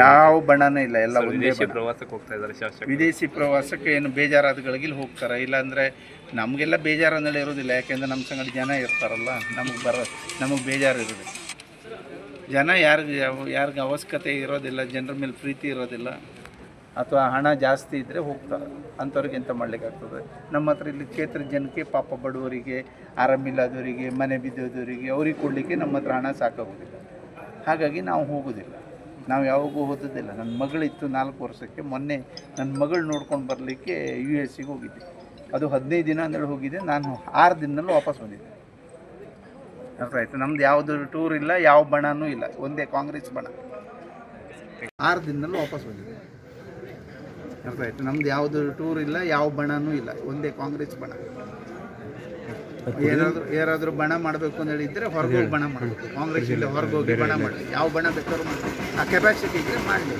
ಯಾವ ಬಣನೂ ಇಲ್ಲ, ಎಲ್ಲ ಒಂದೇ ವಿದೇಶಿ ಬಣ. ಪ್ರವಾಸಕ್ಕೆ ಹೋಗ್ತಾ ಇದ್ದಾರೆ ಶಾಸಕರು. ವಿದೇಶಿ ಪ್ರವಾಸಕ್ಕೆ ಏನು ಬೇಜಾರಾದಗಳಿಗೆ ಇಲ್ಲಿ ಹೋಗ್ತಾರೆ, ಇಲ್ಲಾಂದರೆ ನಮಗೆಲ್ಲ ಬೇಜಾರನ್ನೆಲ್ಲ ಇರೋದಿಲ್ಲ. ಯಾಕೆಂದರೆ ನಮ್ಮ ಸಂಗಡ ಜನ ಇರ್ತಾರಲ್ಲ, ನಮಗೆ ಬೇಜಾರು ಇರೋದಿಲ್ಲ. ಜನ ಯಾರಿಗೆ ಅವಶ್ಯಕತೆ ಇರೋದಿಲ್ಲ, ಜನರ ಮೇಲೆ ಪ್ರೀತಿ ಇರೋದಿಲ್ಲ, ಅಥವಾ ಹಣ ಜಾಸ್ತಿ ಇದ್ದರೆ ಹೋಗ್ತಾರೆ. ಅಂಥವ್ರಿಗೆ ಎಂತ ಮಾಡಲಿಕ್ಕಾಗ್ತದೆ? ನಮ್ಮ ಹತ್ರ ಇಲ್ಲಿ ಕ್ಷೇತ್ರದ ಜನಕ್ಕೆ, ಪಾಪ ಬಡವರಿಗೆ, ಆರಾಮಿಲ್ಲದವರಿಗೆ, ಮನೆ ಬಿದ್ದೋದವರಿಗೆ, ಅವ್ರಿಗೆ ಕೊಡಲಿಕ್ಕೆ ನಮ್ಮ ಹತ್ರ ಹಣ ಸಾಕಾಗೋದಿಲ್ಲ. ಹಾಗಾಗಿ ನಾವು ಹೋಗೋದಿಲ್ಲ, ನಾವು ಯಾವಾಗೂ ಓದೋದಿಲ್ಲ. ನನ್ನ ಮಗಳಿತ್ತು 4 ವರ್ಷಕ್ಕೆ, ಮೊನ್ನೆ ನನ್ನ ಮಗಳು ನೋಡ್ಕೊಂಡು ಬರಲಿಕ್ಕೆ US ಹೋಗಿದ್ದೆ. ಅದು 15 ದಿನ ಅಂದೇಳಿ ಹೋಗಿದ್ದೆ, ನಾನು 6 ದಿನದಲ್ಲಿ ವಾಪಸ್ ಬಂದಿದ್ದೆ. ಅರ್ಥ ಆಯಿತು? ನಮ್ದು ಯಾವುದು ಟೂರ್ ಇಲ್ಲ, ಯಾವ ಬಣನೂ ಇಲ್ಲ, ಒಂದೇ ಕಾಂಗ್ರೆಸ್ ಬಣ. 6 ದಿನದಲ್ಲಿ ವಾಪಸ್ ಬಂದಿದ್ದೆ. ಅರ್ಥ ಆಯಿತು? ನಮ್ದು ಯಾವುದು ಟೂರ್ ಇಲ್ಲ, ಯಾವ ಬಣನೂ ಇಲ್ಲ, ಒಂದೇ ಕಾಂಗ್ರೆಸ್ ಬಣ. ಯಾರಾದರೂ ಬಣ ಮಾಡಬೇಕು ಅಂತ ಹೇಳಿದರೆ ಹೊರಗೋಗಿ ಬಣ ಮಾಡಬೇಕು. ಕಾಂಗ್ರೆಸ್ ಇಲ್ಲ, ಹೊರಗೋಗಿ ಬಣ ಮಾಡಲಿ. ಯಾವ ಬಣ ಬೇಕಾದ್ರೂ ಮಾಡಲಿ, ಆ ಕೆಪಾಸಿಟಿ ಇದ್ದರೆ ಮಾಡಲಿ.